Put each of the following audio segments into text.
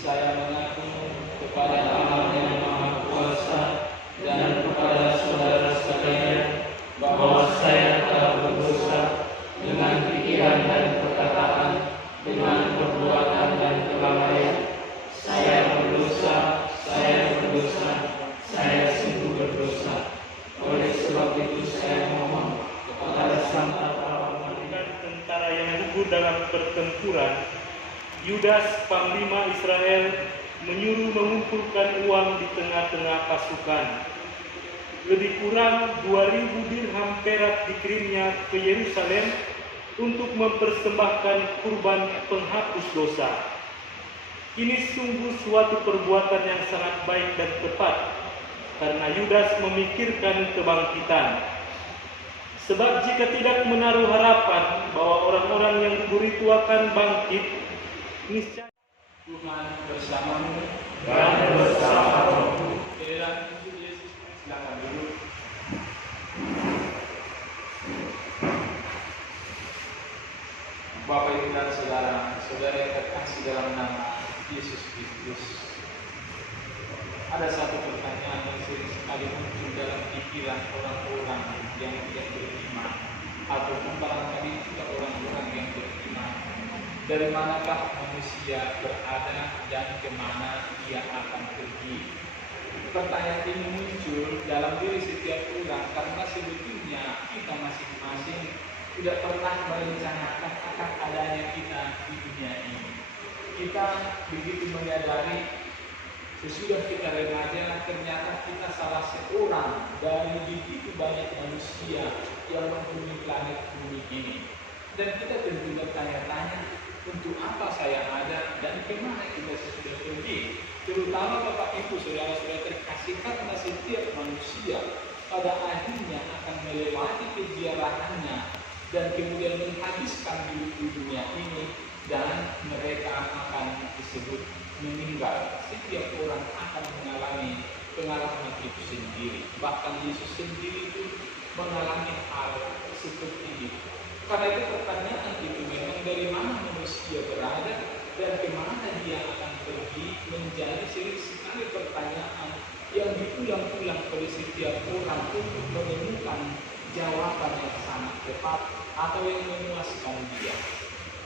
Saya mengaku kepada Allah yang Maha Kuasa dan kepada saudara sekalian bahwa saya telah berdosa dengan pikiran dan perkataan, dengan perbuatan dan kelalaian. Saya berdosa, saya sungguh berdosa. Oleh sebab itu saya mohon kepada Sang Pahlawan tentara yang gugur dalam pertempuran, Yudas, panglima Israel, menyuruh mengumpulkan uang di tengah-tengah pasukan. Lebih kurang 2.000 dirham perak dikirimnya ke Yerusalem untuk mempersembahkan kurban penghapus dosa. Ini sungguh suatu perbuatan yang sangat baik dan tepat, karena Yudas memikirkan kebangkitan. Sebab jika tidak menaruh harapan bahwa orang-orang yang gugur itu akan bangkit, niscaya Tuhan bersamamu dan bersama rohmu. Dalam Injil Yesus, silakan duduk. Bapak, Ibu dan saudara yang terkasih dalam nama Yesus Kristus, ada satu pertanyaan yang sering sekali muncul dalam pikiran orang-orang yang tidak beriman, ataupun barangkali juga orang-orang yang beriman. Dari manakah manusia berada dan kemana ia akan pergi? Pertanyaan ini muncul dalam diri setiap orang karena sebetulnya kita masing-masing tidak pernah merencanakan akan adanya kita di dunia ini. Kita begitu menyadari sesudah kita remaja, ternyata kita salah seorang dari begitu banyak manusia yang menghuni planet bumi ini. Dan kita tentu bertanya-tanya, untuk apa saya ada dan kemana kita sudah pergi? Terutama Bapak Ibu saudara-saudara terkasih, karena setiap manusia pada akhirnya akan melewati keziarahannya dan kemudian menghabiskan hidup di dunia ini, dan mereka akan disebut meninggal. Setiap orang akan mengalami pengalaman itu sendiri. Bahkan Yesus sendiri itu mengalami hal seperti itu. Karena itu pertanyaan itu memang dari mana manusia berada dan kemana dia akan pergi menjadi sering sekali pertanyaan yang diulang-ulang oleh setiap orang untuk menemukan jawaban yang sangat tepat atau yang memuaskan dia.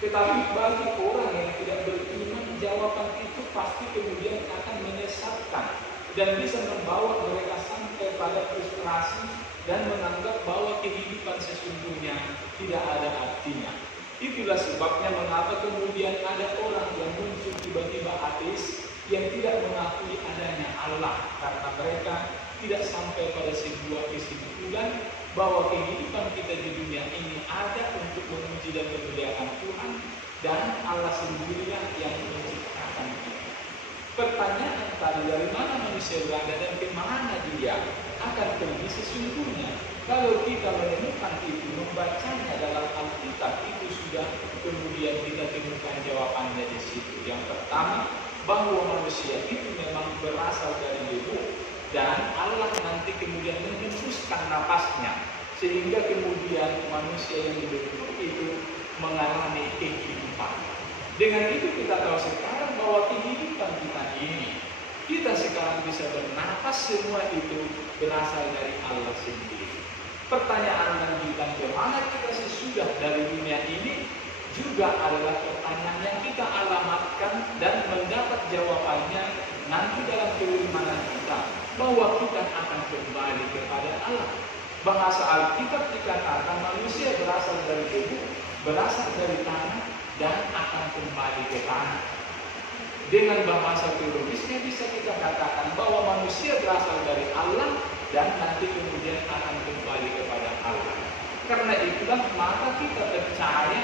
Tetapi bagi orang yang tidak beriman, jawaban itu pasti kemudian akan menyesatkan dan bisa membawa mereka sampai pada frustrasi dan menganggap bahwa kehidupan sesungguhnya tidak ada artinya. Itulah sebabnya mengapa kemudian ada orang yang muncul tiba-tiba ateis yang tidak mengakui adanya Allah, karena mereka tidak sampai pada sebuah kesimpulan bahwa kehidupan kita di dunia ini ada untuk memuji dan memuliakan Tuhan, dan Allah sendirilah yang menciptakan kita. Pertanyaan tadi, dari mana manusia berada dan kemana dia akan pergi sesungguhnya? Kalau kita menemukan itu, membacanya dalam Alkitab, itu sudah kemudian kita temukan jawabannya di situ. Yang pertama, bahwa manusia itu memang berasal dari debu, dan Allah nanti kemudian menghembuskan napasnya, sehingga kemudian manusia yang hidup itu mengalami kehidupan. Dengan itu kita tahu sekarang bahwa kehidupan kita ini, kita sekarang bisa bernapas, semua itu berasal dari Allah sendiri. Pertanyaan lanjutan kemana kita sesudah dari dunia ini juga adalah pertanyaan yang kita alamatkan dan mendapat jawabannya nanti dalam keimanan kita, bahwa kita akan kembali kepada Allah. Bahasa Alkitab dikatakan manusia berasal dari debu, berasal dari tanah, dan akan kembali ke tanah. Dengan bahasa teologisnya bisa kita katakan bahwa manusia berasal dari Allah dan nanti kemudian akan kembali kepada Allah. Karena itulah maka kita percaya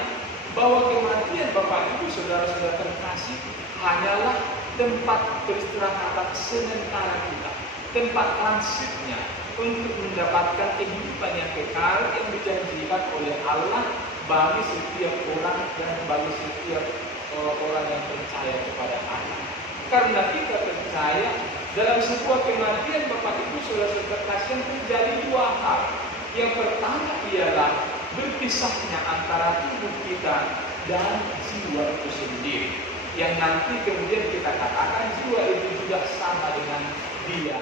bahwa kematian Bapak Ibu saudara-saudara terkasih hanyalah tempat peristirahatan sementara kita, tempat transitnya untuk mendapatkan kehidupan yang kekal yang dijanjikan oleh Allah bagi setiap orang dan bagi setiap orang yang percaya kepada Allah. Karena kita percaya dalam sebuah kematian Bapak Ibu Saudara sekalian terjadi dua hal. Yang pertama ialah berpisahnya antara tubuh kita dan jiwa itu sendiri. Yang nanti kemudian kita katakan jiwa itu juga sama dengan dia.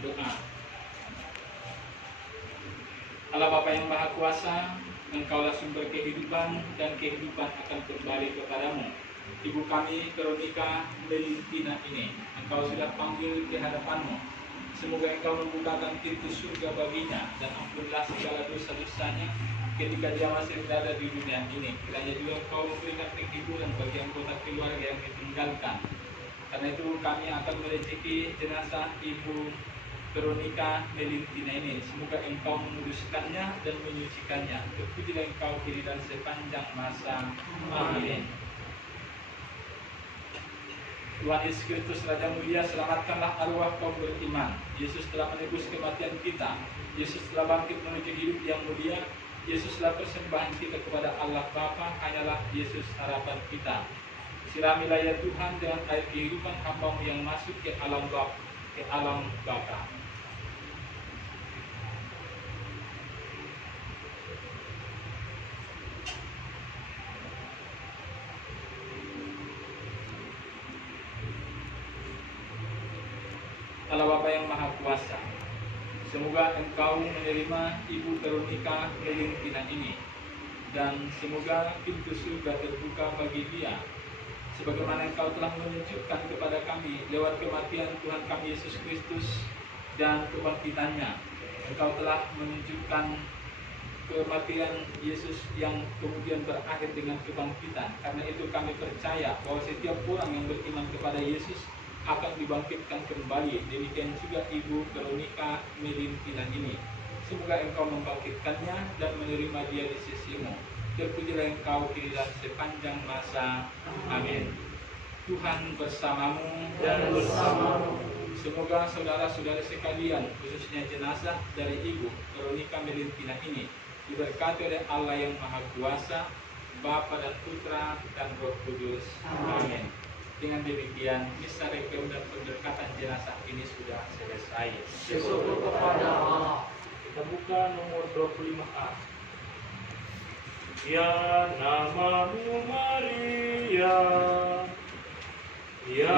Berdoa. Allah Bapa yang Maha Kuasa, Engkaulah sumber kehidupan dan kehidupan akan kembali kepadamu. Ibu kami Veronica Melintina ini, Engkau sudah panggil ke hadapanmu. Semoga Engkau membukakan pintu surga baginya dan ampunilah segala dosa-dosanya ketika dia masih berada di dunia ini. Kiranya juga Engkau memberikan penghiburan bagi anggota keluarga yang ditinggalkan. Karena itu kami akan merejeki jenazah Ibu Veronica Melintina ini. Semoga Engkau menguduskannya dan menyucikannya. Terpujilah Engkau kini dan sepanjang masa. Amin. Tuhan Yesus Kristus Raja Mulia, selamatkanlah arwah kaum beriman. Yesus telah menebus kematian kita. Yesus telah bangkit menuju hidup yang mulia. Yesus telah persembahan kita kepada Allah Bapa. Hanyalah Yesus harapan kita. Siramilah ya Tuhan dengan air kehidupan hamba-Mu yang masuk ke alam Bapa. Allah Bapa yang Maha Kuasa, semoga Engkau menerima Ibu Veronica Melintina ini, dan semoga pintu surga terbuka bagi dia, sebagaimana Engkau telah menunjukkan kepada kami lewat kematian Tuhan kami Yesus Kristus dan kebangkitannya. Engkau telah menunjukkan kematian Yesus yang kemudian berakhir dengan kebangkitan. Karena itu kami percaya bahwa setiap orang yang beriman kepada Yesus akan dibangkitkan kembali. Demikian juga Ibu Veronica Melintina ini. Semoga Engkau membangkitkannya dan menerima dia di sisi-Mu. Terpujilah Engkau kini dan sepanjang masa. Amin. Tuhan bersamamu dan bersamamu. Semoga saudara-saudara sekalian, khususnya jenazah dari Ibu Veronica Melintina ini, diberkati oleh Allah yang Maha Kuasa, Bapa dan Putra dan Roh Kudus. Amin. Dengan demikian, misa requiem dan pendekatan jenazah ini sudah selesai. Syukur kepada Allah. Kita buka nomor 25A. Ya namamu Maria, ya